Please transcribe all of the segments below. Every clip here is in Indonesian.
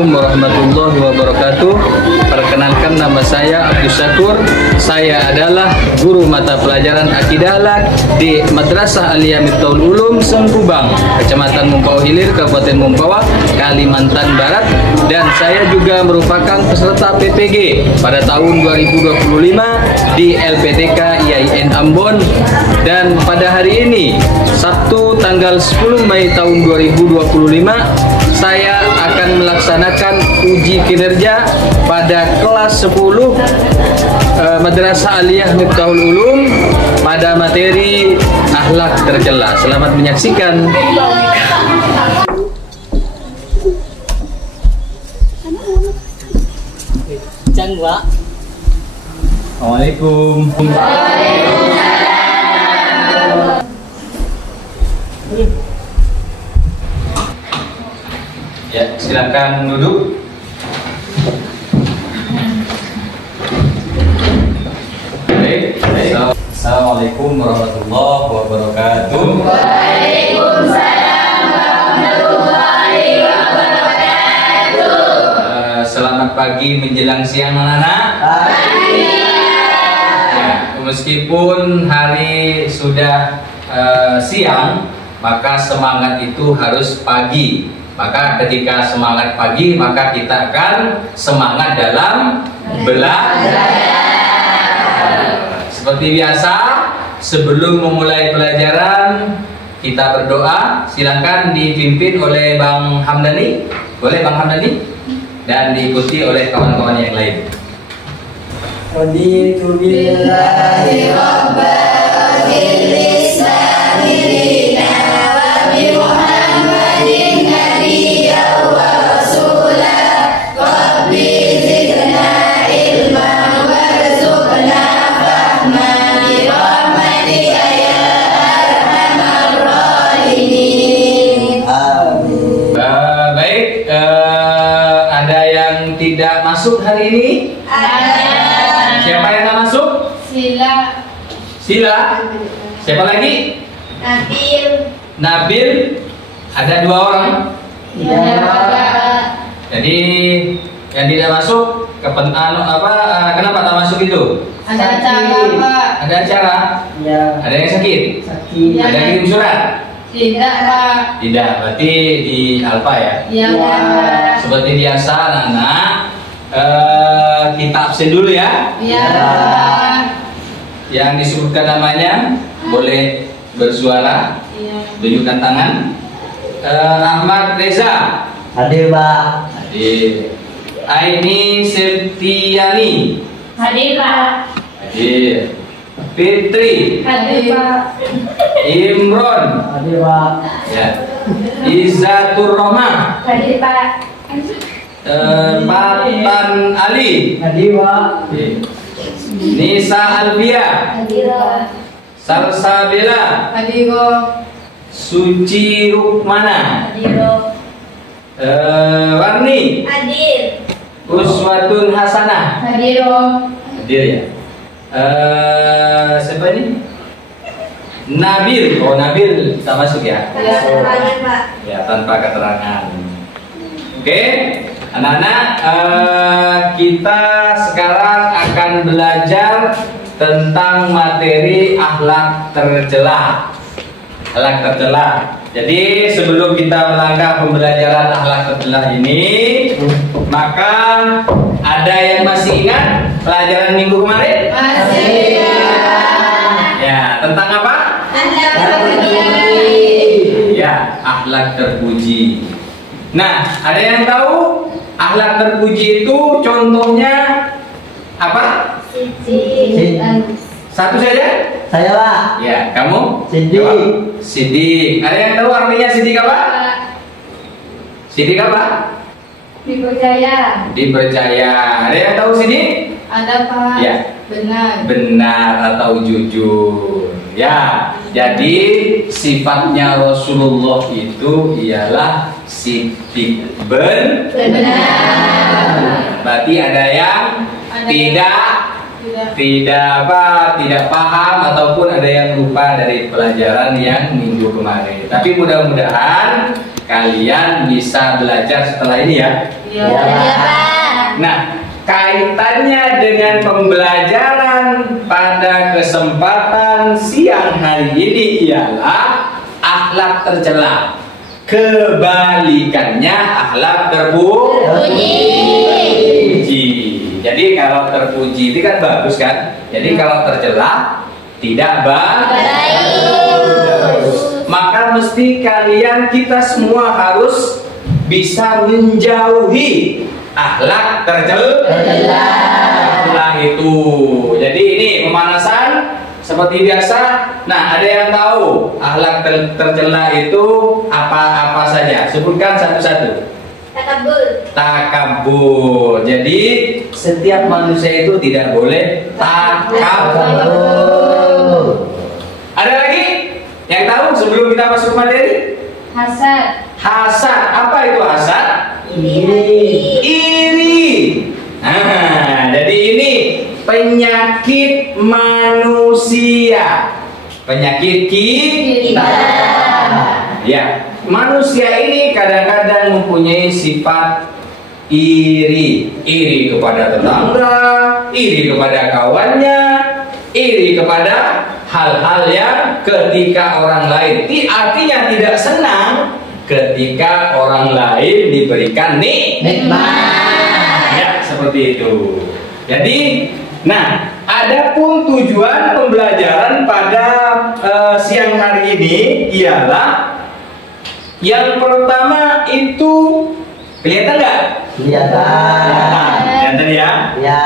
Assalamualaikum warahmatullahi wabarakatuh. Perkenalkan, nama saya Abdus Syakur. Saya adalah guru mata pelajaran Akidah Akhlak di Madrasah Aliyah Miftahul Ulum Sengkubang, Kecamatan Mumpawa Hilir, Kabupaten Mumpawa, Kalimantan Barat. Dan saya juga merupakan peserta PPG pada tahun 2025 di LPTK IAIN Ambon. Dan pada hari ini, Sabtu tanggal 10 Mei tahun 2025, saya akan melaksanakan uji kinerja pada kelas 10 Madrasah Aliyah Miftahul Ulum pada materi akhlak tercela. Selamat menyaksikan. Assalamualaikum. Ya, silakan duduk. Baik. Assalamualaikum warahmatullahi wabarakatuh. Waalaikumsalam warahmatullahi wabarakatuh. Selamat pagi menjelang siang, anak-anak. Ya, meskipun hari sudah siang, maka semangat itu harus pagi. Maka ketika semangat pagi, maka kita akan semangat dalam belajar. Seperti biasa, sebelum memulai pelajaran, kita berdoa. Silakan dipimpin oleh Bang Hamdani. Boleh Bang Hamdani? Dan diikuti oleh kawan-kawan yang lain. Raditu billahi rabban bil islami dinan wa bi Muhammadin nabiyyan wa rasulan rabbi zidna ilman warzuqna fahman bi rahmatika ya arhamar rahimin. Amin. Baik, ada yang tidak masuk hari ini? Siapa yang nggak masuk? Sila. Siapa lagi? Nabil. Ada 2 orang. Jadi yang tidak masuk kenapa tak masuk itu? Ada acara, Pak. Ada acara? Ya. Ada yang sakit? Sakit. Ada yang kirim surat? Tidak, Pak. Tidak, berarti di Alfa ya? Iya, Pak. Seperti biasa, anak-anak, kita absen dulu ya. Iya, Pak. Yang disebutkan namanya boleh bersuara, tunjukkan tangan. Ahmad Reza. Hadir, Pak. Hadir. Aini Septiani. Hadir, Pak. Hadir. Fitri. Hadir, Pak. Imron. Hadir, Pak. Ya. Izzatur Rahmah. Hadir, Pak. Patan Ali. Hadir, Pak. Nisa Alvia. Hadir, Pak. Salsabila. Hadir, Suci Rukmana. Hadir, Warni. Hadir. Uswatun Hasanah. Hadir, Hadir ya. Siapa ini? Nabil. Oh, Nabil tak masuk ya? Pak. Ya, tanpa keterangan. Oke, anak-anak, kita sekarang akan belajar tentang materi akhlak tercela. Akhlak tercela. Jadi sebelum kita melangkah pembelajaran akhlak tercela ini, maka ada yang masih ingat pelajaran minggu kemarin? Masih. Ya, tentang apa? Ya, akhlak terpuji. Nah, ada yang tahu akhlak terpuji itu contohnya apa? Satu saja? Saya, Pak. Ya, kamu? Sidik. Jawab. Sidik. Ada yang tahu artinya sidik apa? Sidik apa? Dipercaya. Dipercaya. Ada yang tahu sidik? Ada, Pak. Ya. Benar. Benar atau jujur. Ya, jadi sifatnya Rasulullah itu ialah sidik benar. Berarti ada yang tidak paham ataupun ada yang lupa dari pelajaran yang minggu kemarin. Tapi mudah-mudahan kalian bisa belajar setelah ini ya. Iya. Iya, Pak. Nah, kaitannya dengan pembelajaran pada kesempatan siang hari ini ialah akhlak tercela. Kebalikannya akhlak terpuji. Jadi kalau terpuji itu kan bagus kan? Jadi kalau tercela tidak bagus. Maka mesti kita semua harus bisa menjauhi akhlak tercela itu. Jadi ini pemanasan seperti biasa. Nah, ada yang tahu akhlak tercela itu apa saja? Sebutkan satu-satu. Takabur. Jadi setiap manusia itu tidak boleh takabur. Ada lagi yang tahu sebelum kita masuk materi? Hasad. Apa itu hasad? Iri. Nah, jadi ini penyakit manusia. Penyakit kita. Ya, manusia ini kadang-kadang mempunyai sifat iri kepada tetangga, iri kepada kawannya, iri kepada hal-hal yang ketika orang lain artinya tidak senang ketika orang lain diberikan nikmat. Ya, seperti itu. Jadi, nah, adapun tujuan pembelajaran pada siang hari ini ialah yang pertama itu kelihatan nggak? Kelihatan ya? Ya.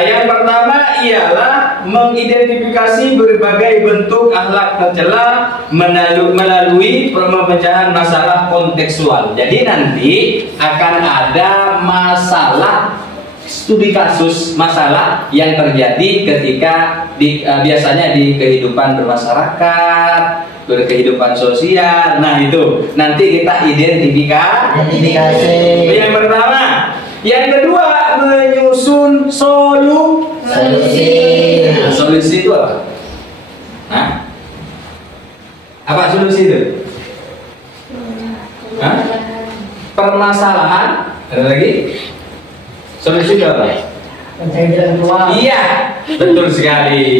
Yang pertama ialah mengidentifikasi berbagai bentuk akhlak tercela melalui pemecahan masalah kontekstual. Jadi nanti akan ada masalah studi kasus masalah yang terjadi ketika biasanya di kehidupan bermasyarakat, berkehidupan sosial. Nah, itu nanti kita identifikasi. Yang pertama. Yang kedua, menyusun solusi. Solusi itu apa? Hah? Apa solusi itu? Hah? Permasalahan. Ada lagi? Solusi itu apa? Mencari jalan keluar. Iya, betul sekali,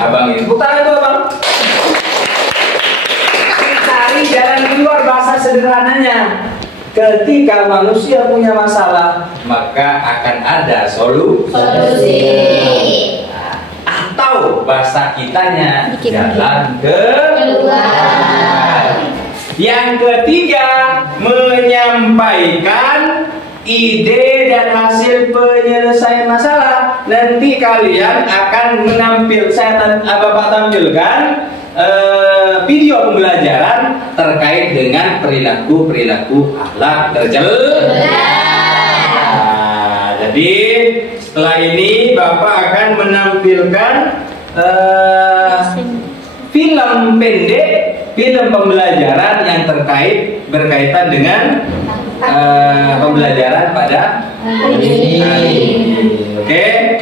abang ini. Putar itu abang. Cari jalan keluar, bahasa sederhananya. Ketika manusia punya masalah, maka akan ada solusi. Atau bahasa kitanya jalan keluar. Yang ketiga, menyampaikan ide dan hasil penyelesaian masalah. Nanti kalian akan Bapak tampilkan video pembelajaran terkait dengan perilaku akhlak tercela. Nah, jadi setelah ini Bapak akan menampilkan film pendek, film pembelajaran yang berkaitan dengan pembelajaran pada hari ini. Oke,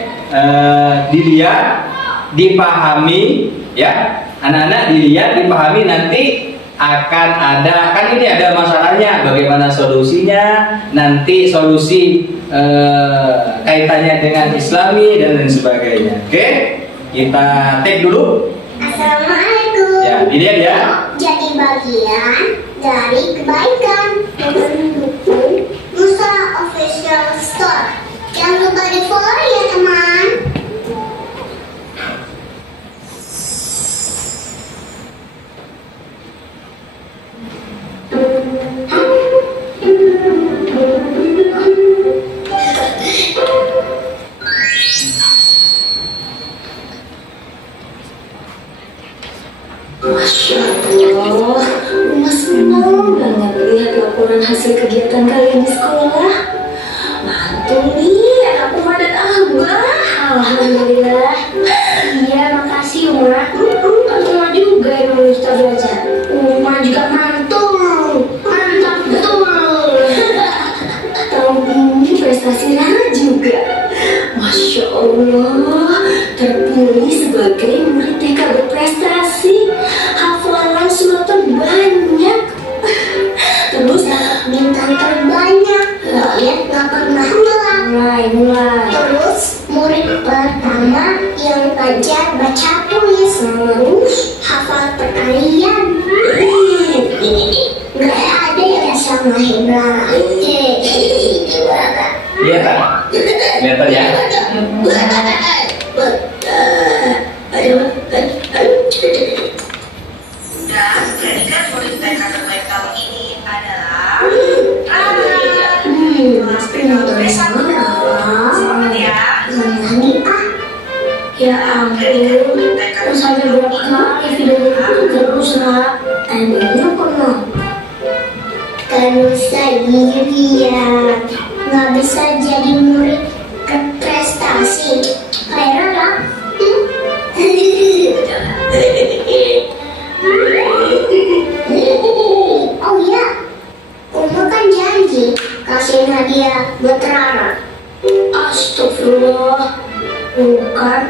dilihat, dipahami ya, anak-anak dilihat, dipahami, nanti akan ada, kan ini ada masalahnya, bagaimana solusinya, nanti solusi kaitannya dengan Islami dan lain sebagainya. Oke, kita take dulu. Assalamualaikum. Ya, dilihat ya. Jadi bagian dari kebaikan dan mendukung Musa Official Store. Jangan lupa di follow ya teman. Masya Allah, Uma senang banget lihat laporan hasil kegiatan kalian di sekolah. Mantul nih, anak Uma dan Abah. Alhamdulillah. Iya, makasih Uma. Uma juga yang lulus belajar. Uma juga mantul. Mantap betul. Tahun ini prestasi Rara juga. Masya Allah, terpilih sebagai murid TK berprestasi. Hafalan surat terbanyak. murid pertama yang belajar baca tulis, hafal perkalian. Gak ada yang sama Hebra. Kelihatan? Kelihatan ya? Dan predikat murid TK terbaik tahun ini adalah Semangat ya. Ya ampun, sampai berapa kali video itu terus nak? Emangnya pernah? Kan sendiri ya, nggak bisa jadi murid berprestasi. Kayak Rara. Oh iya, Uma kan janji kasih hadiah buat Rara. Astagfirullah, bukan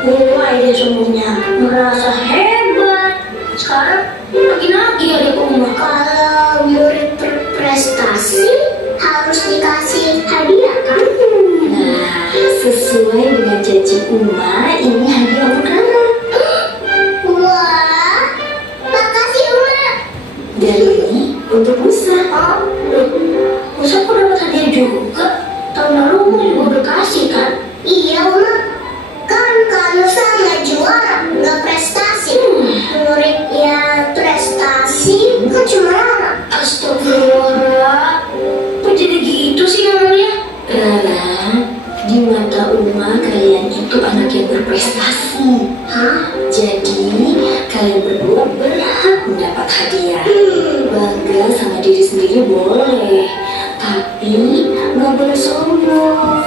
mulai deh semuanya merasa hebat. Sekarang lagi ada Uma. Kalau murid berprestasi harus dikasih hadiah kan? Nah, sesuai dengan janji Uma, ini hadiah untuk Rara. Wah, makasih Uma. Dan ini untuk Musa. Musa kok dapat hadiah juga? Tahun lalu Uma juga udah kasih kan? Iya Uma, kan kalau sama juara nggak prestasi. Murid yang prestasi kan cuma Rara. Astagfirullah, kok jadi gitu sih ngomongnya? Rara, di mata Uma kalian itu anak yang berprestasi. Hah? Jadi kalian berdua berhak mendapat hadiah. Bangga sama diri sendiri boleh, tapi nggak boleh sombong.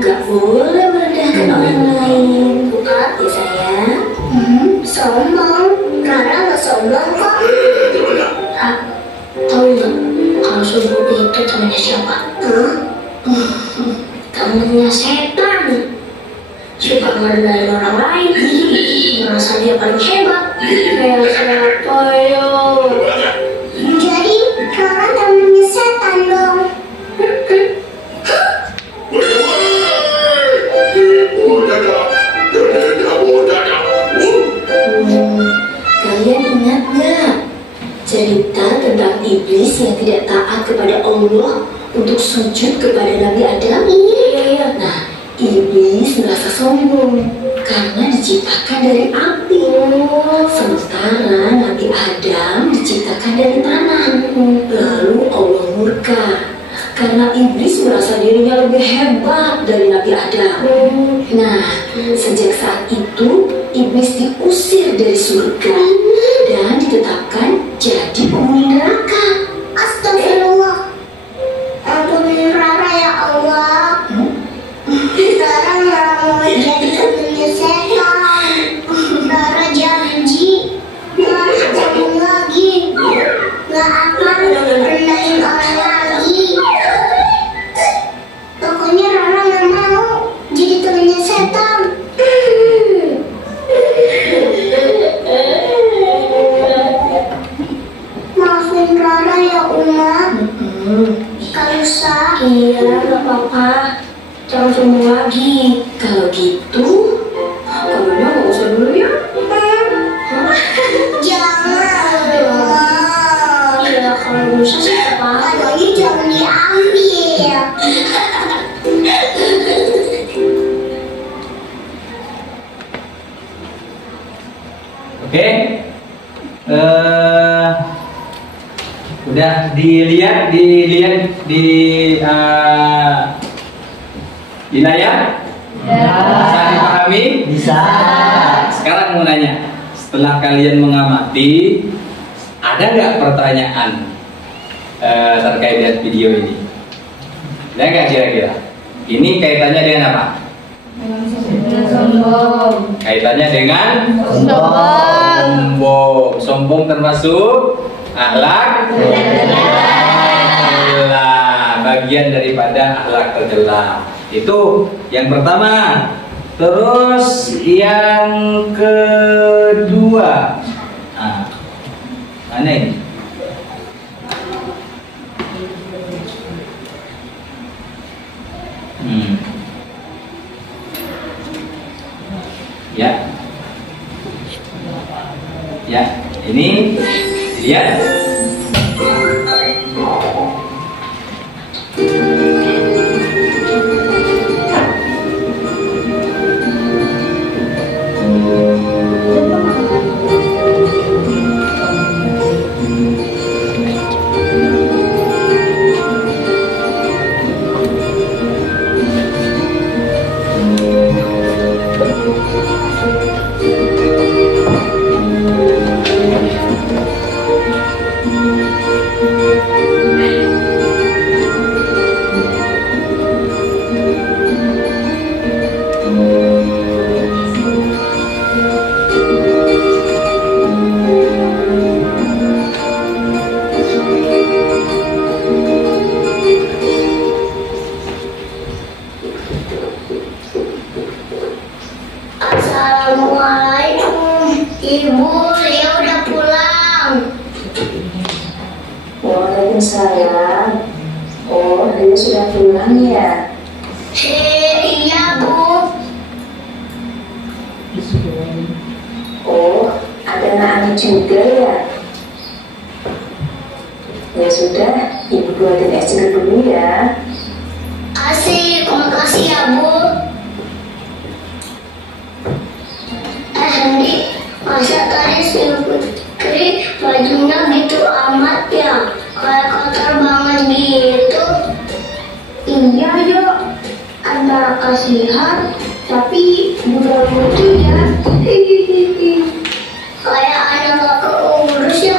Nggak boleh merendahkan orang lain. Bukan Ya sayang. sombong. Rara nggak sombong kok. Tahu nggak kalau sombong itu temannya siapa? Temannya setan. Suka merendahin orang lain, merasa dia paling hebat. Kayak siapa yo? Jadi Rara temennya setan dong. Kalian ingat nggak cerita tentang iblis yang tidak taat kepada Allah untuk sujud kepada Nabi Adam? Iya. Nah, iblis merasa sombong karena diciptakan dari api. Sementara Nabi Adam diciptakan dari tanah. Lalu Allah murka karena iblis merasa dirinya lebih hebat dari Nabi Adam. Nah, sejak saat itu iblis diusir dari surga dan ditetapkan jadi penghuni neraka. Astagfirullah. Ampunin Rara ya Allah. Rara nggak mau jadi temennya setan. Rara janji nggak sombong lagi. Nggak akan rendahin orang lagi. Pokoknya Rara nggak mau jadi temennya setan. Maafin Rara ya Uma. Kalau sah. Iya, nggak apa-apa. Jangan sombong lagi. Kalau gitu, kamunya nggak usah dulu ya. Jangan. Iya, kalau bisa sih apa? Kadonya jangan diambil. Oke. Udah dilihat di layar? Bisa dipahami? Bisa. Sekarang mau nanya, setelah kalian mengamati, ada nggak pertanyaan terkait dengan video ini? Ada nggak kira-kira? Ini kaitannya dengan apa? Sombong. Kaitannya dengan Sombong. sombong. Sombong termasuk akhlak tercela, bagian daripada akhlak tercela. Itu yang pertama. Terus yang kedua, mana ini? Ya. Ya, ini lihat. Assalamualaikum, Ibu. Lia udah pulang. Waalaikumsalam. Oh, dia sudah pulang ya? Iya, Bu. Oh, ada anak juga ya? Ya sudah, ibu buatin es jeruk dulu ya. Asik, makasih ya, Bu. Andi, masa tadi si Putri bajunya gitu amat ya? Kayak kotor banget gitu. Iya, yuk. Antara kasihan, tapi juga lucu ya. Kayak anak gak keurus ya.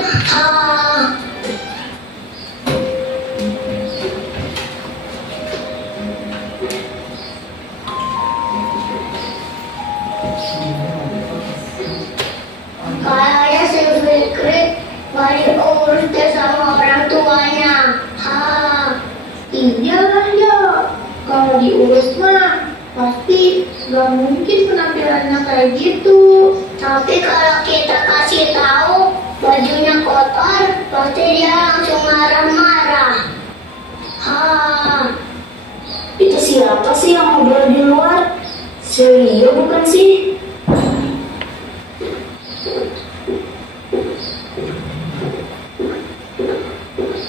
Kayaknya si Fikri gak diurus deh sama orang tuanya. Iya lah ya, kalau diurus mah pasti gak mungkin penampilannya kayak gitu. Tapi kalau kita kasih tahu bajunya kotor, pasti dia langsung marah-marah. Itu siapa sih yang ngobrol di luar? Si Rio bukan sih?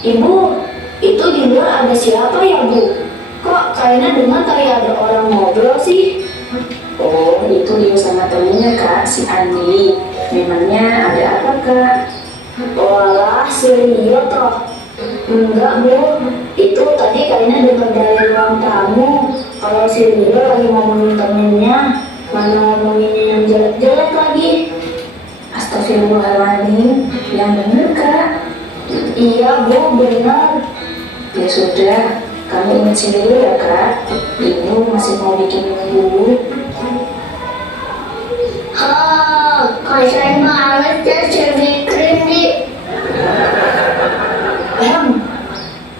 Ibu, itu di luar ada siapa ya, Bu? Kok kayaknya dengar kayak ada orang ngobrol sih? Oh, itu Rio sama temennya, Kak, si Andi. Memangnya ada apa, Kak? Walah, si Rio toh. Enggak, Bu. Itu tadi kayaknya dengar dari ruang tamu. Kalau si Rio lagi ngomongin temennya, mana ngomonginnya yang jelek-jelek lagi. Astagfirullahaladzim, yang bener, Kak. Iya, Bu, benar. Ya sudah, kami ingat sendiri ya, Kak. Ibu masih mau bikin dulu. Kasihan banget ya si Fikri nih.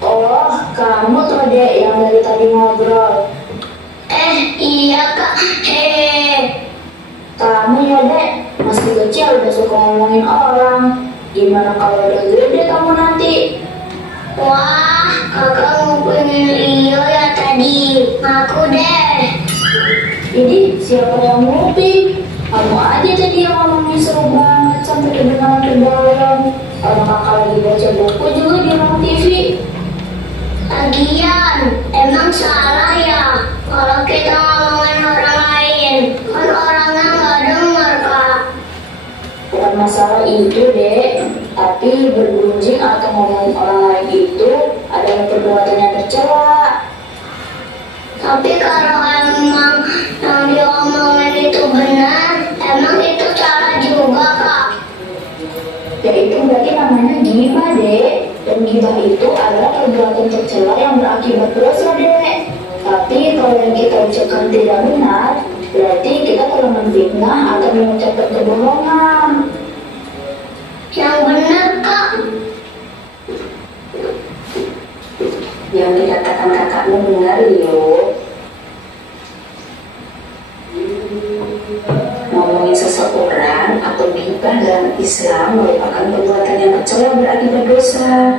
Oh, kamu tuh Dek yang dari tadi ngobrol. Iya Kak. Kamu ya Dek, masih kecil udah suka ngomongin orang. Gimana kalau udah gede kamu nanti? Wah, kakak ngupingin Rio ya tadi. Ngaku deh. Ini siapa yang nguping? Kamu aja tadi yang ngomongnya seru banget sampai kedengaran ke dalam. Orang kakak lagi baca buku juga di ruang TV. Lagian, emang salah ya kalau kita ngomongin orang lain. Kan orangnya nggak denger Kak. Bukan masalah itu Dek, tapi bergunjing atau ngomongin orang lain itu adalah perbuatan yang tercela. Tapi kalau emang yang diomongin itu benar, emang itu salah juga Kak. Ya itu berarti namanya ghibah Dek. Dan ghibah itu adalah perbuatan tercela yang berakibat dosa Dek. Tapi kalau yang kita ucapkan tidak benar, berarti kita telah menfitnah atau mengucapkan kebohongan. Yang benar Kak. Yang dikatakan kakakmu benar Rio. Ngomongin seseorang atau ghibah dalam Islam merupakan perbuatan yang tercela berakibat dosa.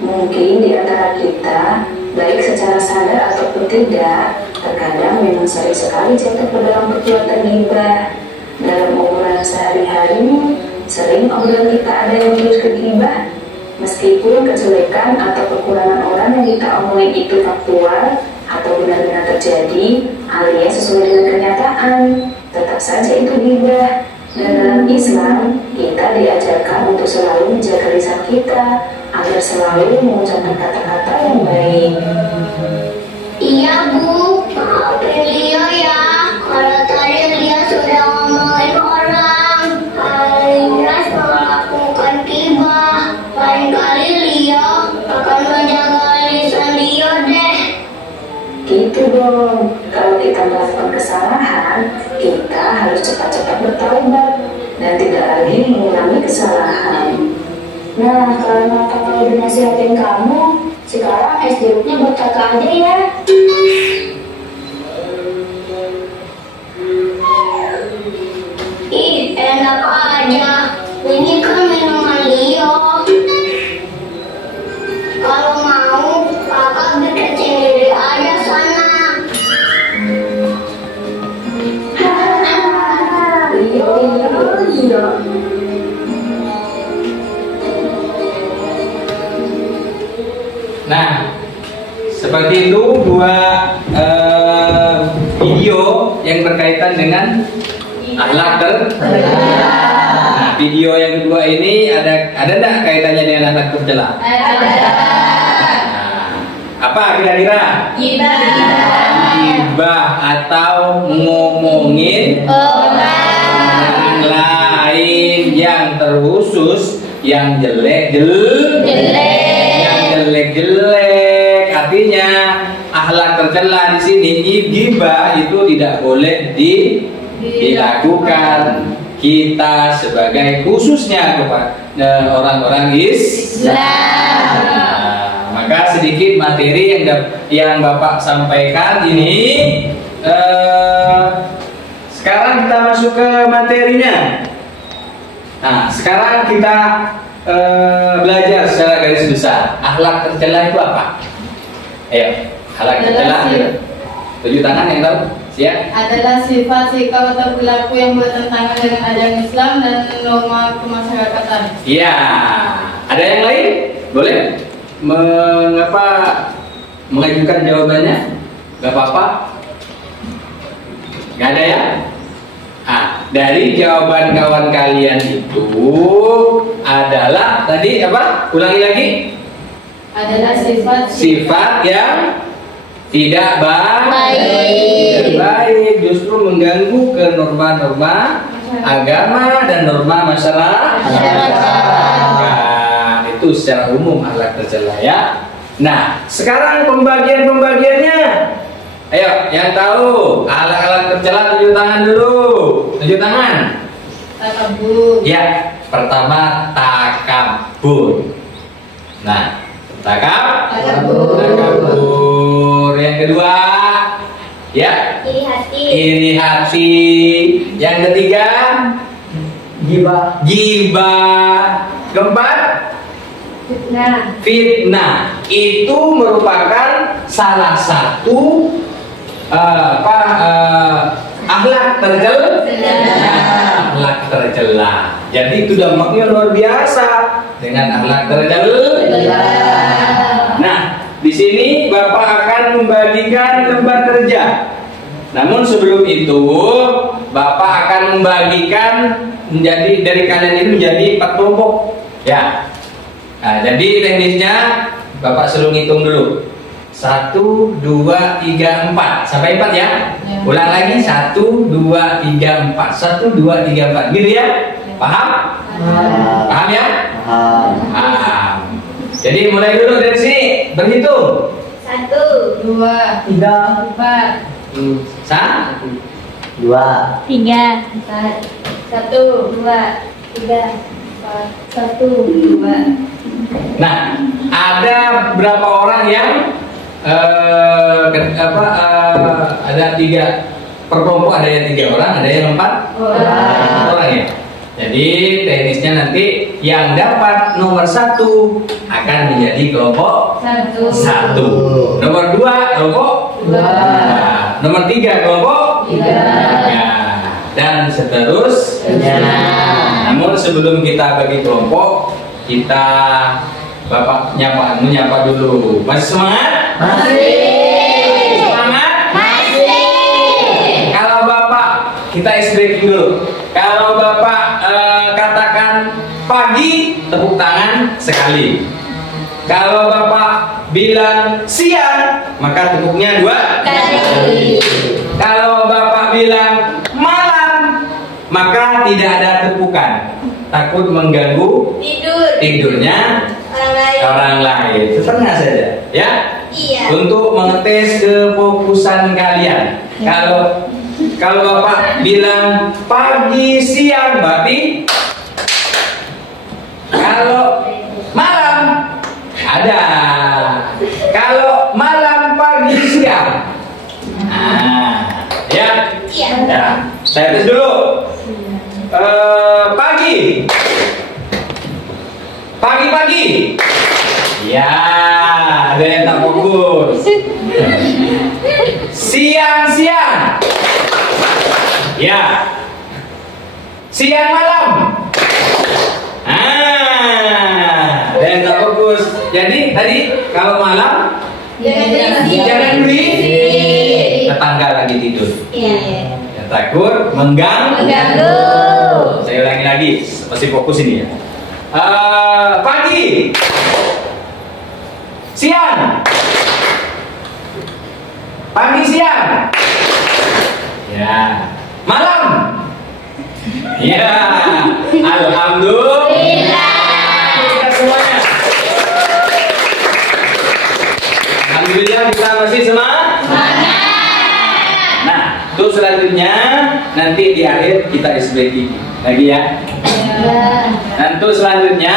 Mungkin di antara kita, baik secara sadar ataupun tidak, terkadang memang sering sekali jatuh ke dalam perbuatan ghibah. Dalam obrolan sehari-hari, sering obrolan kita ada yang terus ke ghibah. Meskipun kejelekan atau kekurangan orang yang kita omongin itu faktual atau benar-benar terjadi alias sesuai dengan kenyataan, tetap saja itu ghibah. Dan dalam Islam, kita diajarkan untuk selalu menjaga lisan kita agar selalu mengucapkan kata-kata yang baik. Iya Bu, maafin Lia ya. Kalau tadi Lia sudah ngomongin orang, alias melakukan ghibah. Lain kali Lia akan menjaga lisan Lia deh. Gitu dong, kalau kita melakukan kesalahan, kita harus cepat-cepat bertaubat dan tidak lagi mengulangi kesalahan. Nah, kalau kakak udah nasihatin kamu, sekarang es jeruknya buat kakak aja ya. Ih, enak aja. Ini kan minuman Lia. Kalau mau, kakak bikin sendiri aja sana. Iya. Nah, seperti itu dua video yang berkaitan dengan akhlak Nah, video yang kedua ini ada enggak kaitannya dengan akhlak tercela? Nah, apa kira-kira? Gibah atau ngomongin orang lain yang terkhusus yang jelek, artinya akhlak tercela di sini. Gibah itu tidak boleh dilakukan kita sebagai khususnya kepada orang-orang Islam. Nah, maka sedikit materi yang Bapak sampaikan ini. Sekarang kita masuk ke materinya. Nah, sekarang kita belajar secara garis besar. Akhlak tercela itu apa? Ayo, akhlak tercela. 7 tangan yang tahu? Siap? Adalah sifat, sikap atau perilaku yang bertentangan dengan ajaran Islam dan norma kemasyarakatan. Iya. Ada yang lain? Boleh? Mengapa mengajukan jawabannya? Gak apa-apa? Gak ada ya? Dari jawaban kawan kalian itu adalah tadi apa? Ulangi lagi. Adalah Sifat yang tidak baik, justru mengganggu ke norma-norma agama dan norma masyarakat. Nah, itu secara umum akhlak tercela ya. Nah, sekarang pembagiannya. Ayo, yang tahu akhlak tercela 7 tangan dulu. 7 tangan. Takabur. Ya, pertama takabur. Nah, takabur. Yang kedua, ya, iri hati. Yang ketiga, gibah. Keempat, fitnah. Itu merupakan salah satu akhlak tercela. Jadi itu dampaknya luar biasa dengan akhlak tercela. Nah, di sini Bapak akan membagikan lembar kerja. Namun sebelum itu, Bapak akan membagikan menjadi dari kalian ini menjadi 4 kelompok. Ya. Nah, jadi teknisnya Bapak suruh ngitung dulu. 1, 2, 3, 4 sampai 4 ya. Ulang lagi 1, 2, 3, 4. 1, 2, 3, 4. Gitu ya. Paham? Paham ya? Paham. Jadi mulai dulu dari sini berhitung. 1, 2, 3, 4. 1, 2, 3, 4. 1, 2, 3, 4. 1, 2. Nah, ada berapa orang yang ada 3 per kelompok, ada yang 3 orang, ada yang 4 orang ya. Jadi teknisnya nanti yang dapat nomor 1 akan menjadi kelompok 1. Nomor 2 kelompok 2. Nomor 3 kelompok 3. Dan seterusnya. Namun sebelum kita bagi kelompok, kita Bapak menyapa dulu. Masih semangat? Masih. Semangat? Masih. Kalau Bapak, kita ice breaking dulu. Kalau Bapak katakan pagi, tepuk tangan sekali. Kalau Bapak bilang siang, maka tepuknya 2 Kali. Kalau Bapak bilang malam, maka tidak ada tepukan. Takut mengganggu tidurnya orang lain. Setengah saja, ya. Iya. Untuk mengetes kefokusan kalian. Kalau Bapak bilang pagi siang, berarti kalau malam ada. Kalau malam pagi siang. Ya. Iya. Ya. Saya tes dulu. Pagi. Pagi-pagi. Ya, ada yang tak fokus. Siang-siang. Ya. Siang malam. Ada yang tak fokus. Jadi tadi kalau malam jangan berisik. Tetangga lagi tidur. Iya. Ya, takut mengganggu. Saya ulangi lagi, masih fokus ini ya. Pagi, siang, pagi siang, ya, malam, ya, alhamdulillah. Kita semuanya, alhamdulillah kita masih semangat. Nah, terus selanjutnya nanti di akhir kita SBG lagi ya. Dan untuk selanjutnya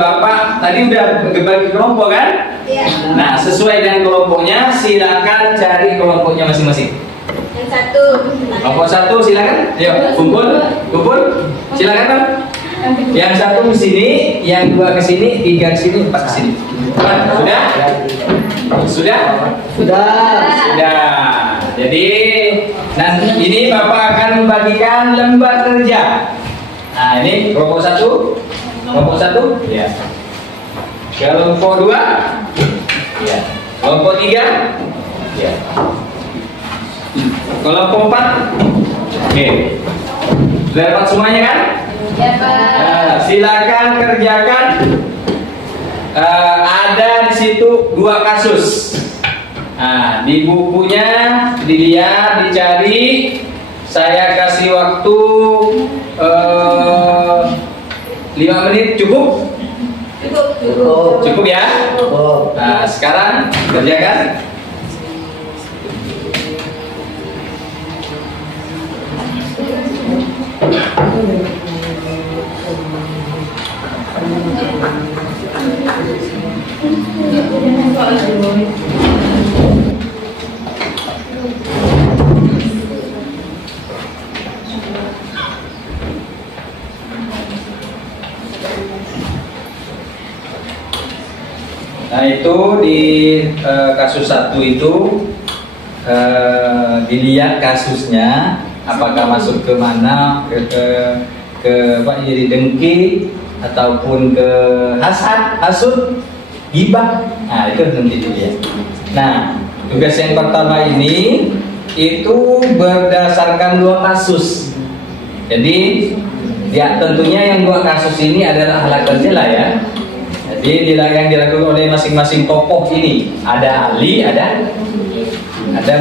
Bapak tadi udah bagi kelompok kan? Iya. Nah, sesuai dengan kelompoknya silakan cari kelompoknya masing-masing. Yang satu. Kelompok 1 silakan. Ayo, kumpul. Silakan Bang. Yang 1 ke sini, yang 2 ke sini, 3 ke sini, 4 ke sini. Sudah. Jadi nanti ini Bapak akan membagikan lembar kerja. Nah, ini kelompok 1. Kelompok 1? Ya. Kelompok 2? Ya. Kelompok 3? Ya. Kelompok 4? Oke. Sudah dapat semuanya kan? Ya, Pak. Nah, silakan kerjakan. Ada di situ 2 kasus. Nah, di bukunya dilihat, dicari. Saya kasih waktu 5 menit cukup? Cukup ya? Nah, sekarang kerjakan. Nah, itu di kasus 1 itu dilihat kasusnya apakah masuk ke mana, ke apa, jadi dengki ataupun ke hasud, gibah. Nah, itu nanti dilihat. Nah, tugas yang pertama ini itu berdasarkan 2 kasus. Jadi ya tentunya yang 2 kasus ini adalah akhlak tercela ya. Jadi yang dilakukan oleh masing-masing tokoh ini, ada Ali, ada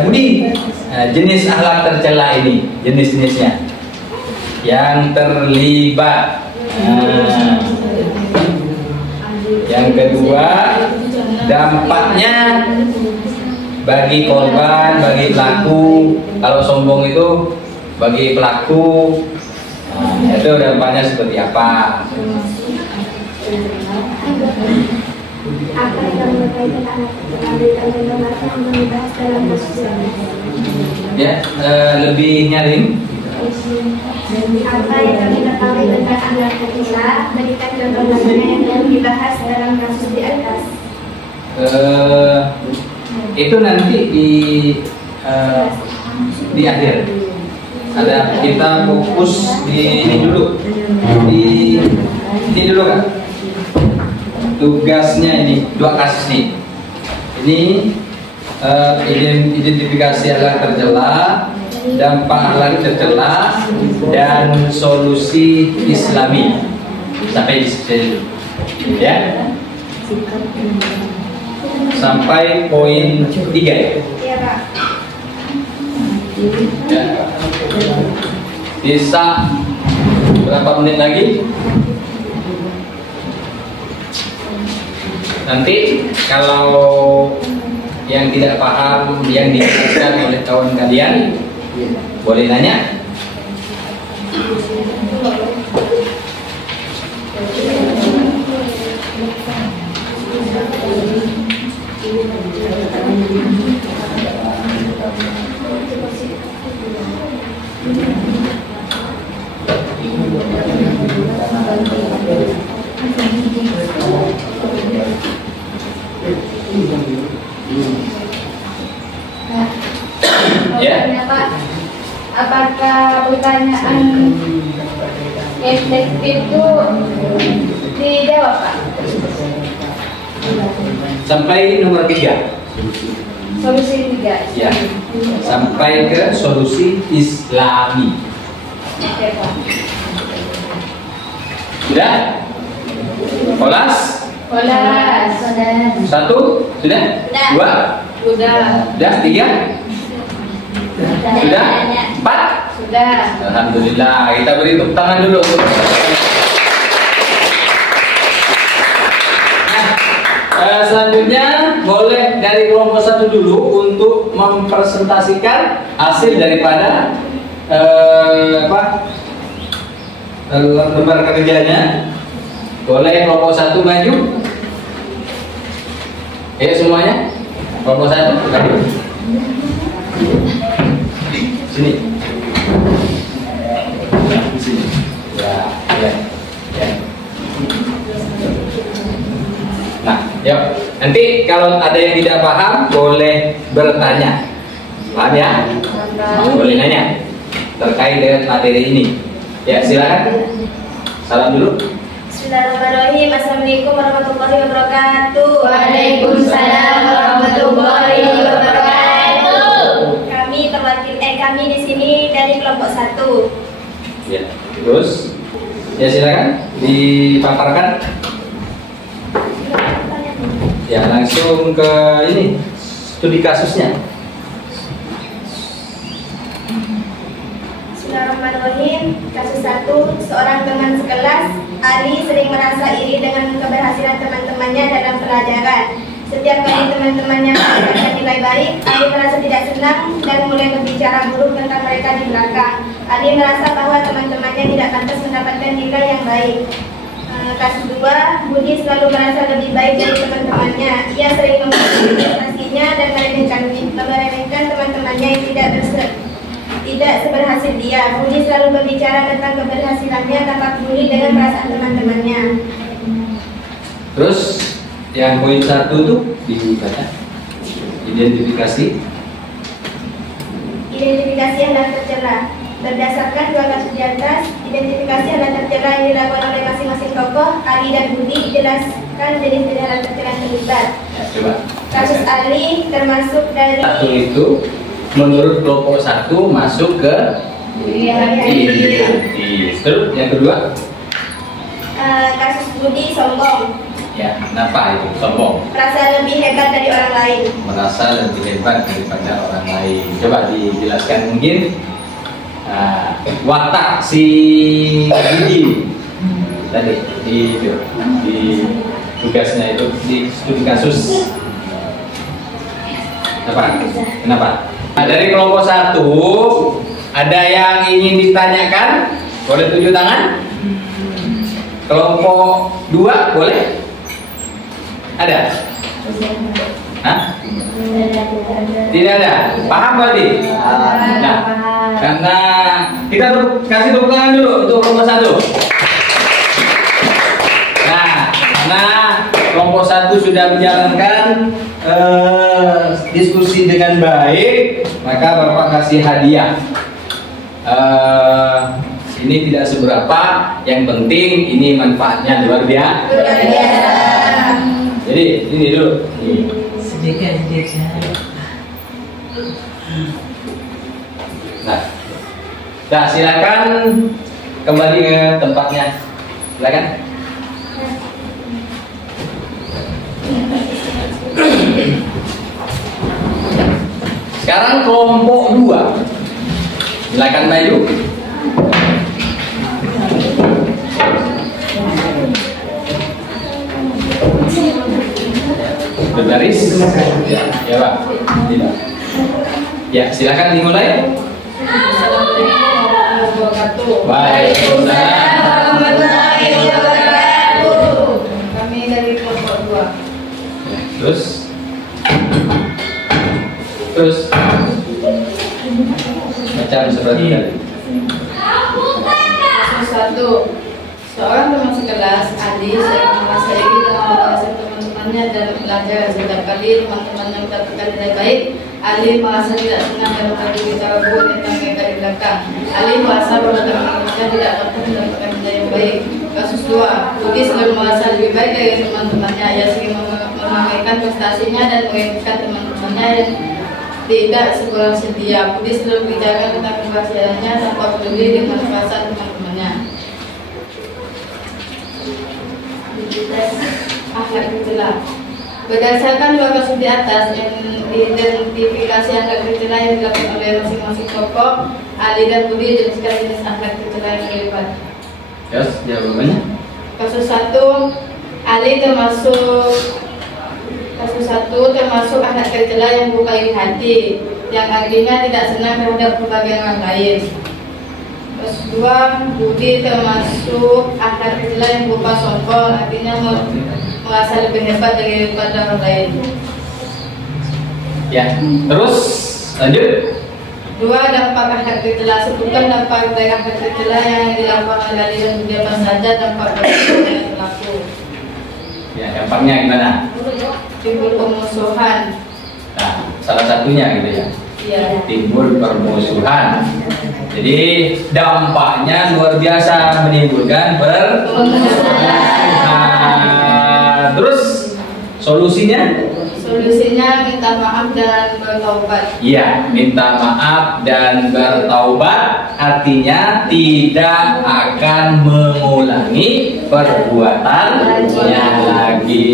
Budi. Nah, jenis akhlak tercela ini, jenis-jenisnya yang terlibat. Nah, yang kedua, dampaknya bagi korban, bagi pelaku. Kalau sombong itu bagi pelaku. Nah, itu dampaknya seperti apa? Apa yang berkaitan dengan yang dibahas dalam kasus ini? Ya, lebih nyaring. Apa yang kami ketahui tentang akhlak tercela, berikan contoh-contohnya yang dibahas dalam kasus di atas. Itu nanti di di akhir. Ada kita fokus di ini dulu, di ini dulu kan. Tugasnya ini 2 kasus nih. Ini identifikasi alat tercela, dampak alat tercela, dan solusi Islami. Sampai di sini, ya. Sampai poin 3 ya. Iya, Pak. Ya. Bisa berapa menit lagi? Nanti kalau yang tidak paham yang dijelaskan oleh kawan kalian boleh nanya. Ya. Pak, apakah pertanyaan efektif itu dijawab, Pak? Sampai nomor 3. Solusi 3. Ya. Sampai ke solusi Islami. Oke, Pak. Sudah? Kelas? Kelas. 1? Sudah? 2? Sudah. Sudah? 3? Sudah? 4? Sudah. Alhamdulillah. Kita beri tepuk tangan dulu. Nah, selanjutnya boleh dari kelompok 1 dulu untuk mempresentasikan hasil daripada lembar kerjanya. Boleh kelompok 1 maju. Ayo semuanya. Kelompok 1 maju. Sini. Sini. Ya. Nah, yuk. Nanti kalau ada yang tidak paham boleh bertanya. Paham ya? Boleh nanya terkait dengan materi ini. Ya, silakan. Salam dulu. Bismillahirrahmanirrahim. Assalamualaikum warahmatullahi wabarakatuh. Waalaikumsalam warahmatullahi wabarakatuh. Kami di sini dari kelompok 1. Ya, terus ya silakan dipaparkan. Ya, langsung ke ini studi kasusnya. Bismillahirrahmanirrahim. Kasus 1. Seorang teman sekelas, Ali, sering merasa iri dengan keberhasilan teman-temannya dalam pelajaran. Setiap kali teman-temannya mendapatkan nilai baik, Ali merasa tidak senang dan mulai berbicara buruk tentang mereka di belakang. Ali merasa bahwa teman-temannya tidak pantas mendapatkan nilai yang baik. Kasus 2. Budi selalu merasa lebih baik dari teman-temannya. Ia sering memuji prestasinya dan meremehkan teman-temannya yang tidak seberhasil dia. Budi selalu berbicara tentang keberhasilannya tanpa peduli dengan perasaan teman-temannya. Terus yang poin 1 tuh dibaca. Identifikasi. Identifikasi yang tercela. Berdasarkan 2 kasus di atas, identifikasi alat tercela yang dilakukan oleh masing-masing tokoh, Ali dan Budi, dijelaskan jenis alat tercela yang terlibat. Ya, coba. Kasus Ali termasuk dari 1 itu menurut kelompok 1 masuk ke identitas. Terus yang kedua? Kasus Budi sombong. Ya, kenapa itu sombong? Merasa lebih hebat dari orang lain. Merasa lebih hebat daripada orang lain. Coba dijelaskan mungkin watak si Budi tadi di tugasnya itu di studi kasus. Kenapa? Nah, dari kelompok 1 ada yang ingin ditanyakan? Boleh tunjuk tangan. Kelompok 2 boleh? Ada? Hah? Tidak ada. Paham berarti? Nah, karena kita kasih tepuk tangan dulu untuk kelompok 1. Nah, karena kelompok 1 sudah menjalankan diskusi dengan baik, maka Bapak kasih hadiah. Ini tidak seberapa, yang penting ini manfaatnya luar biasa. Jadi ini dulu. Sedekah. Nah, silakan kembali ke tempatnya. Silakan. Sekarang kelompok 2. Silakan maju. Berbaris. Ya, Pak. Tidak. Ya, silakan dimulai. Waalaikumsalam warahmatullahi wabarakatuh. Kami dari kelompok 2. Terus macam seperti tadi. Satu, seorang teman sekelas, Adi, sedang menguasai dalam menguasai teman-temannya dan belajar. Setiap kali teman-temannya mendapatkan nilai baik, Ali merasa tidak senang dan mengaku ditaruh tentang mereka di belakang. Ali merasa bahwa teman-temannya tidak dapat mendapatkan nilai yang baik. Kasus 2, Budi selalu merasa lebih baik dari teman-temannya. Ia sering memamerkan prestasinya dan mengingatkan teman-temannya yang tidak sekurang sedia. Budi selalu bicara tentang kebahagiaannya tanpa peduli dengan perasaan teman-temannya. Akhlak tercela. Berdasarkan 2 kasus di atas yang identifikasi akhlak tercela yang dilakukan oleh masing-masing tokoh, Ali dan Budi jeniskan jenis akhlak tercela yang terlibat. Yes, jawabannya. Kasus 1, Ali termasuk akhlak tercela yang berupa iri hati, yang artinya tidak senang terhadap kebahagiaan orang lain. Kasus 2, Budi termasuk akhlak tercela yang berupa sombong, artinya merasa lebih hebat daripada orang lain. Ya, terus lanjut. 2, dampak akhlak tercela. Sebutkan dampak dari akhlak tercela yang dilakukan oleh Ali dan Budi apa saja dampak dari yang berlaku. Ya, dampaknya gimana? Timbul permusuhan. Nah, salah satunya gitu ya. Iya. Timbul permusuhan. Jadi dampaknya luar biasa, menimbulkan permusuhan. Terus solusinya? Solusinya minta maaf dan bertaubat. Iya, minta maaf dan bertaubat artinya tidak akan mengulangi perbuatannya lagi.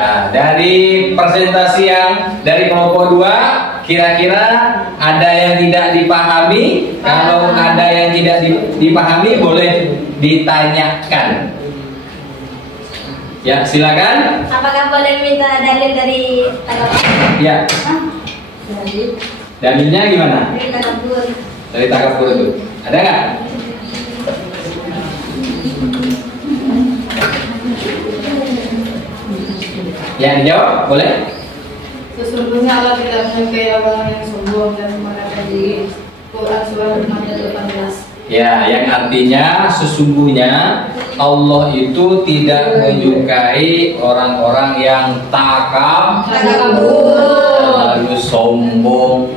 Nah, dari presentasi yang dari kelompok 2, kira-kira ada yang tidak dipahami? Kalau ada yang tidak dipahami boleh ditanyakan. Ya, silakan. Apakah boleh minta dalil dari takabur? Ya. Dalilnya gimana? Dari takabur. Dari takabur itu. Ada nggak? Yang dijawab boleh? Sesungguhnya Allah tidak menyukai orang yang sombong dan mengatakan diri. Quran surah 18. Ya, yang artinya sesungguhnya Allah itu tidak menyukai orang-orang yang takabur, lalu sombong.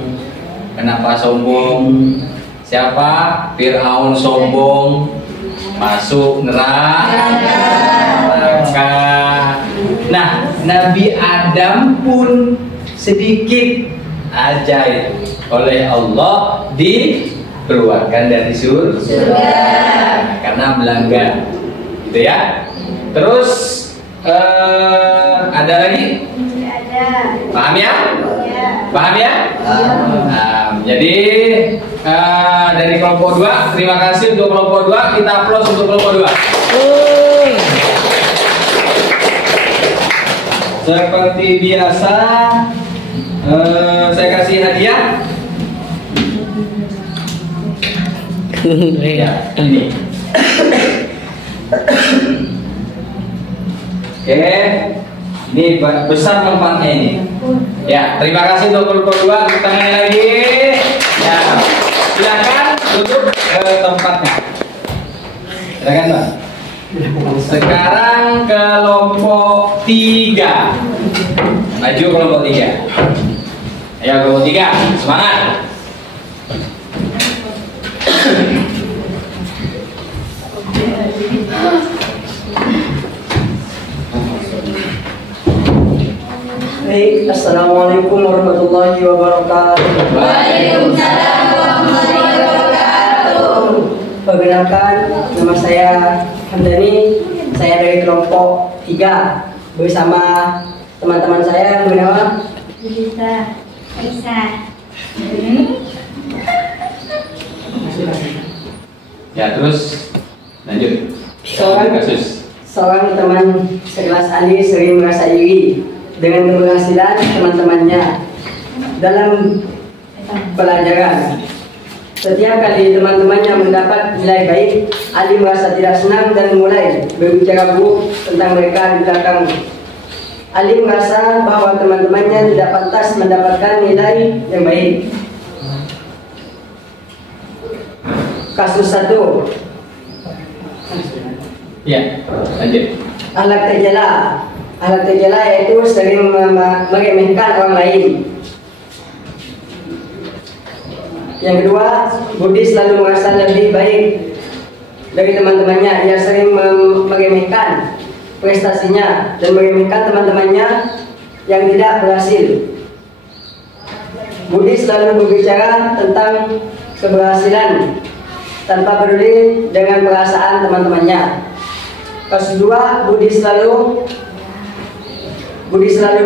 Kenapa sombong? Siapa? Fir'aun sombong, masuk neraka. Nah, Nabi Adam pun sedikit aja oleh Allah dikeluarkan dari surga karena melanggar, gitu ya. Terus ada lagi? Ada. Paham ya? Ya. Paham ya? Jadi dari kelompok 2, terima kasih untuk kelompok 2. Kita aplaus untuk kelompok 2. Seperti biasa, saya kasih hadiah. Ya, ini. Oke, ini besar manfaatnya ini. Ya, terima kasih untuk kelompok 2. Kita tangannya lagi. Ya, silakan duduk ke tempatnya. Silakan, Pak. Sekarang kelompok 3. Maju kelompok 3. Ayo kelompok 3, semangat. Baik, assalamualaikum warahmatullahi wabarakatuh. Waalaikumsalam warahmatullahi wabarakatuh. Perkenalkan, nama saya Hamdani. Saya dari kelompok 3 bersama teman-teman saya yang bernama Lisa. Ya, terus lanjut. Seorang teman sekelas Ali sering merasa iri dengan keberhasilan teman-temannya dalam pelajaran. Setiap kali teman-temannya mendapat nilai baik, Ali merasa tidak senang dan mulai berbicara buruk tentang mereka di belakang. Ali merasa bahwa teman-temannya tidak pantas mendapatkan nilai yang baik. Kasus 1. Ya, lanjut. Ahlak tercela. Ahlak tercela yaitu sering meremehkan orang lain. Yang kedua, Budi selalu merasa lebih baik dari teman-temannya. Ia sering meremehkan prestasinya dan meremehkan teman-temannya yang tidak berhasil. Budi selalu berbicara tentang keberhasilan tanpa peduli dengan perasaan teman-temannya. Kasus 2, Budi selalu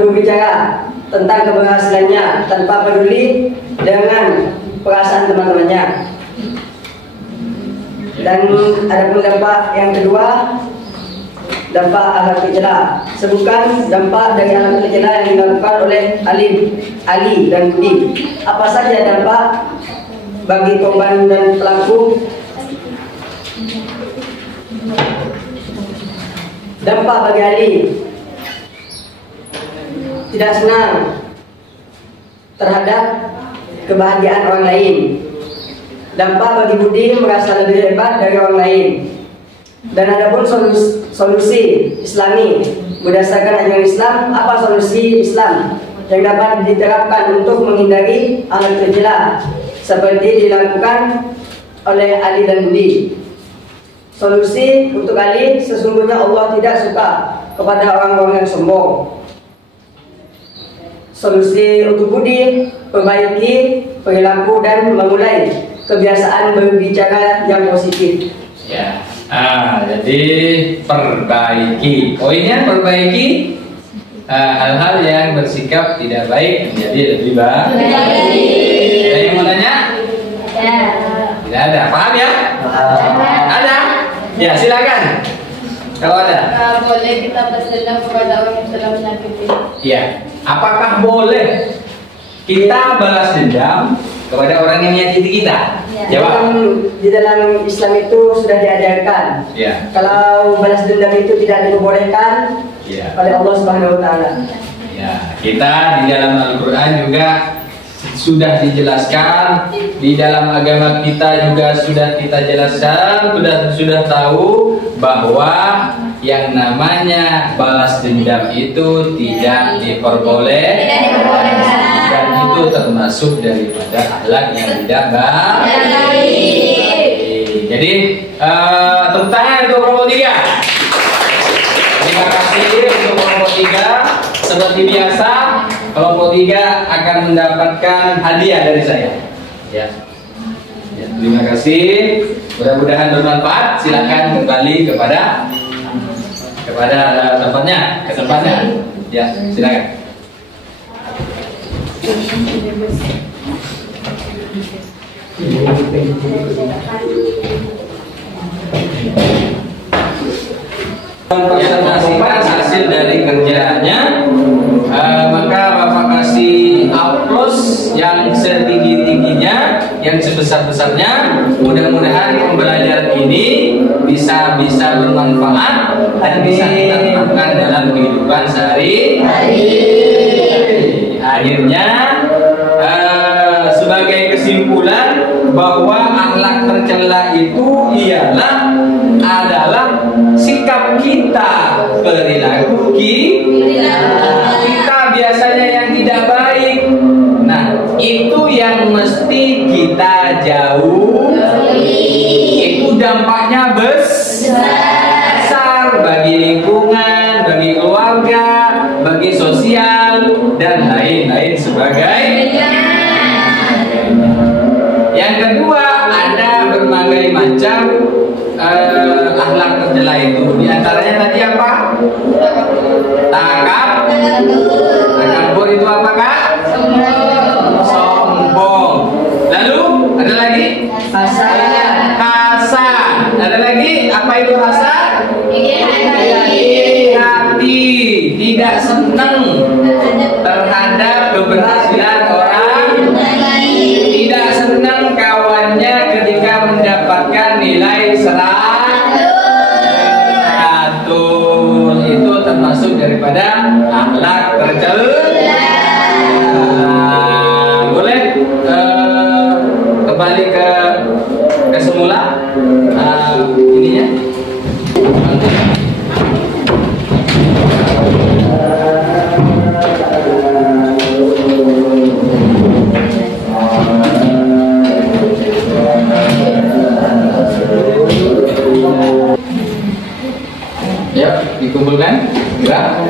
berbicara tentang keberhasilannya tanpa peduli dengan perasaan teman-temannya. Dan ada pun dampak yang kedua, dampak ahlak tercela. Sebutkan dampak dari ahlak tercela yang dilakukan oleh Ali dan Budi. Apa saja dampak bagi korban dan pelaku? Dampak bagi Ali, tidak senang terhadap kebahagiaan orang lain. Dampak bagi Budi, merasa lebih hebat dari orang lain. Dan ada pun solusi Islami berdasarkan ajaran Islam. Apa solusi Islam yang dapat diterapkan untuk menghindari ahlak tercela seperti dilakukan oleh Ali dan Budi? Solusi untuk Ali, sesungguhnya Allah tidak suka kepada orang-orang yang sombong. Solusi untuk Budi, perbaiki perilaku dan memulai kebiasaan berbicara yang positif. Ya, jadi perbaiki. Poinnya perbaiki hal-hal yang bersikap tidak baik menjadi lebih baik. Ada yang mau nanya? Ya. Tidak ada. Paham ya? Ada? Ya, silakan. Kalau ada. Boleh kita bersedekah kepada orang yang telah menyakiti. Iya. Apakah boleh kita balas dendam kepada orang yang menyakiti kita? Ya. Jawab. Di dalam Islam itu sudah diajarkan. Ya. Kalau balas dendam itu tidak diperbolehkan Ya. oleh Allah Subhanahu wa taala. Ya, kita di dalam Al-Quran juga sudah dijelaskan, di dalam agama kita juga sudah kita jelaskan, sudah tahu bahwa yang namanya balas dendam itu tidak diperbolehkan, dan itu termasuk daripada akhlak yang tidak baik. Jadi tepuk tangan untuk kelompok 3. Terima kasih untuk kelompok 3. Seperti biasa, kelompok 3 akan mendapatkan hadiah dari saya. Ya. Terima kasih. Mudah-mudahan bermanfaat. Silakan kembali kepada tempatnya, ke tempatnya. Ya, silakan. Presentasikan hasil dari kerjanya, maka Bapak kasih aplaus yang setinggi-tingginya, yang sebesar-besarnya. Mudah-mudahan pembelajaran ini bisa bermanfaat dan bisa kita terapkan dalam kehidupan sehari-hari. Akhirnya sebagai kesimpulan bahwa akhlak tercela itu adalah sikap kita, perilaku kita biasanya yang tidak baik? Nah, itu yang mesti kita jauhi. Itu dampaknya besar bagi lingkungan, bagi keluarga, bagi sosial, dan lain-lain sebagainya. Yang kedua, ada berbagai macam akhlak tercela itu. Di antaranya tadi apa? Takabur itu apa, Kak? Sombong. Lalu ada lagi? Hasad. Ada lagi? Apa itu hasad? Iri hati, tidak senang terhadap keberhasilan orang, tidak senang kawannya ketika mendapatkan nilai 100. Itu termasuk daripada akhlak tercela. Boleh kembali ke semula ininya. Ya, dikumpulkan. Gerak.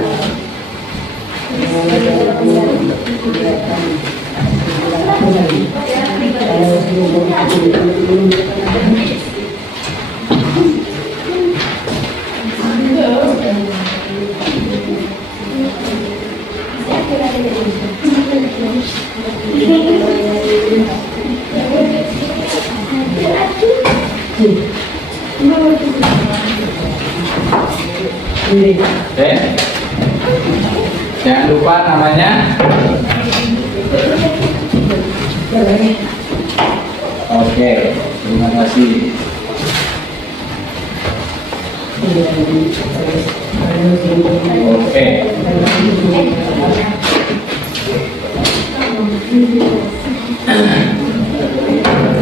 Jangan lupa namanya. Oke, terima kasih. Oke.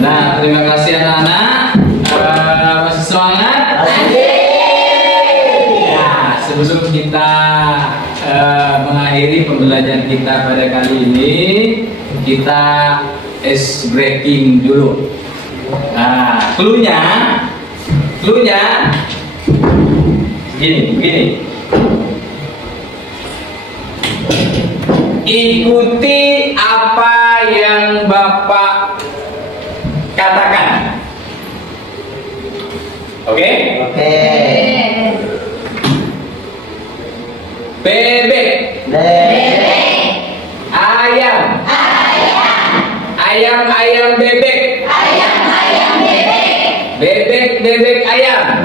Nah, terima kasih anak-anak. Masih semangat? Ya, sebelum kita mengakhiri pembelajaran kita pada kali ini, kita ice breaking dulu. Nah, cluenya begini. Ikuti apa yang Bapak katakan. Oke? Bebek. Ayam bebek. Bebek ayam.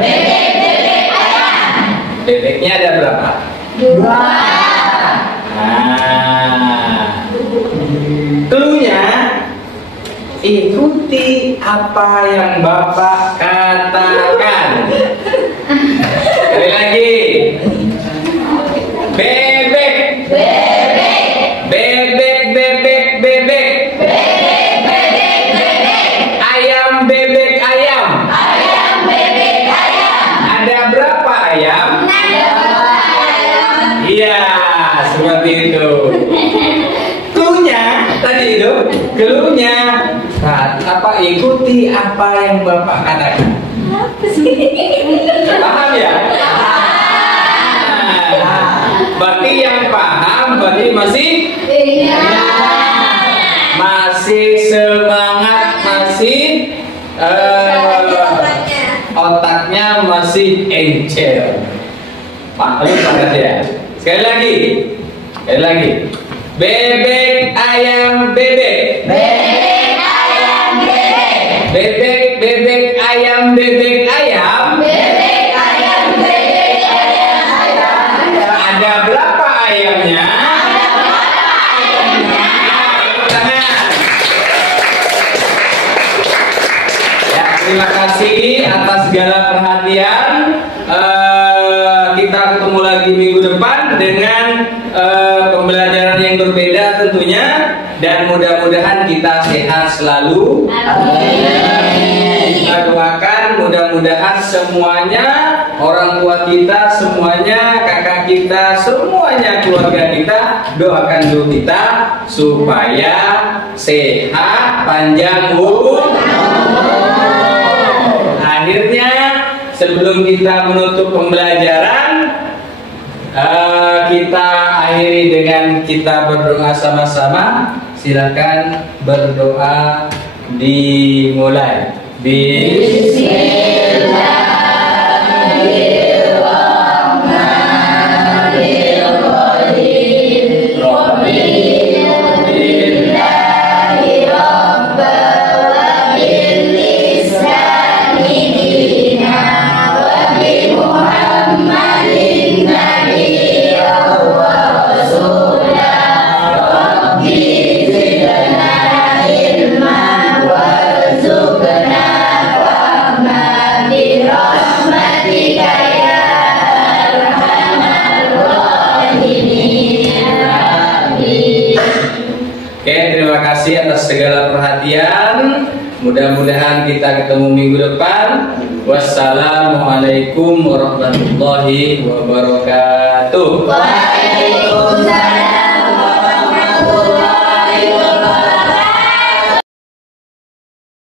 Bebeknya ada berapa? 2. Nah, cluenya ikuti apa yang Bapak katakan. Sekali lagi. Bebek. Ayam bebek ayam. Ada berapa ayam? Iya, seperti itu. Cluenya tadi itu, apa ikuti apa yang Bapak katakan. Paham ya? Berarti yang paham berarti masih semangat, masih otaknya masih encer. Paham banget ya? Sekali lagi. Bebek ayam bebek. Bebek ayam bebek ayam. Ada berapa ayamnya? Ya, terima kasih atas segala perhatian. Kita ketemu lagi minggu depan dengan pembelajaran yang berbeda tentunya, dan mudah-mudahan kita sehat selalu. Amin. Kita doakan mudah-mudahan mudah-mudahan semuanya, orang tua kita semuanya, kakak kita semuanya, keluarga kita, doakan dulu kita supaya sehat, panjang umur. Akhirnya sebelum kita menutup pembelajaran, kita akhiri dengan kita berdoa sama-sama. Silakan berdoa dimulai. Terima kasih atas segala perhatian. Mudah-mudahan kita ketemu minggu depan. Wassalamualaikum warahmatullahi wabarakatuh.